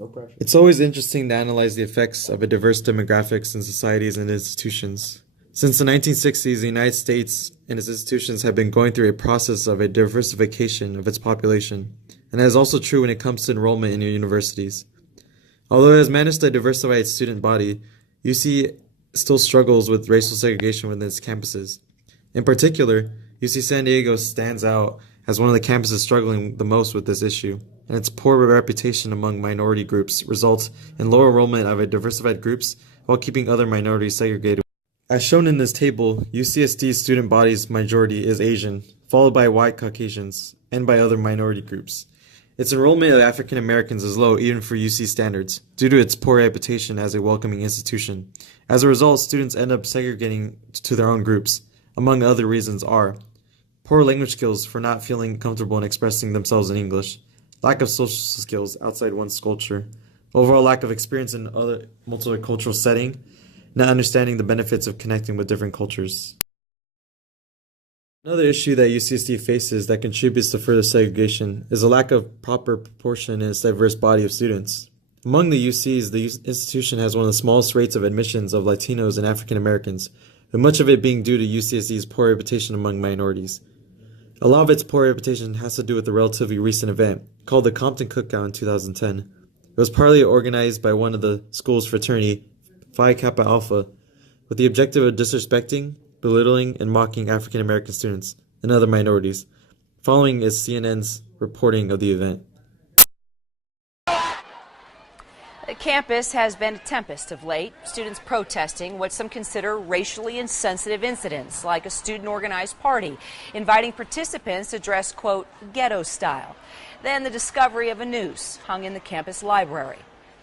No pressure. It's always interesting to analyze the effects of a diverse demographics in societies and institutions. Since the 1960s, the United States and its institutions have been going through a process of a diversification of its population, and that is also true when it comes to enrollment in universities. Although it has managed to diversify its student body, UC still struggles with racial segregation within its campuses. In particular, UC San Diego stands out as one of the campuses struggling the most with this issue, and its poor reputation among minority groups results in low enrollment of diversified groups while keeping other minorities segregated. As shown in this table, UCSD's student body's majority is Asian, followed by white Caucasians, and by other minority groups. Its enrollment of African Americans is low even for UC standards, due to its poor reputation as a welcoming institution. As a result, students end up segregating to their own groups. Among other reasons are poor language skills for not feeling comfortable in expressing themselves in English, lack of social skills outside one's culture, overall lack of experience in other multicultural setting, not understanding the benefits of connecting with different cultures. Another issue that UCSD faces that contributes to further segregation is a lack of proper proportion in its diverse body of students. Among the UCs, the institution has one of the smallest rates of admissions of Latinos and African Americans, with much of it being due to UCSD's poor reputation among minorities. A lot of its poor reputation has to do with the relatively recent event, called the Compton Cookout in 2010. It was partly organized by one of the school's fraternity, Phi Kappa Alpha, with the objective of disrespecting, belittling, and mocking African American students and other minorities, following is CNN's reporting of the event. The campus has been a tempest of late, students protesting what some consider racially insensitive incidents, like a student-organized party, inviting participants to dress, quote, ghetto style. Then the discovery of a noose hung in the campus library.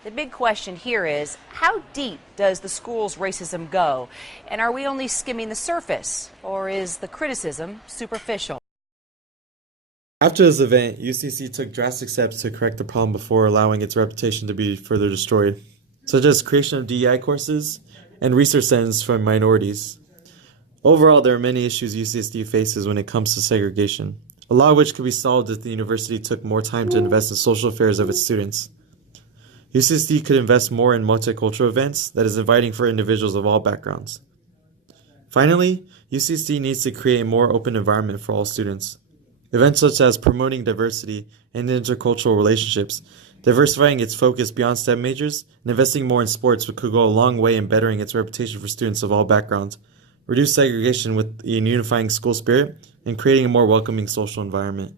The big question here is, how deep does the school's racism go? And are we only skimming the surface, or is the criticism superficial? After this event, UCC took drastic steps to correct the problem before allowing its reputation to be further destroyed, such as creation of DEI courses and research centers for minorities. Overall, there are many issues UCSD faces when it comes to segregation, a lot of which could be solved if the university took more time to invest in social affairs of its students. UCSD could invest more in multicultural events that is inviting for individuals of all backgrounds. Finally, UCSD needs to create a more open environment for all students. Events such as promoting diversity and intercultural relationships, diversifying its focus beyond STEM majors, and investing more in sports could go a long way in bettering its reputation for students of all backgrounds, reduce segregation with a unifying school spirit, and creating a more welcoming social environment.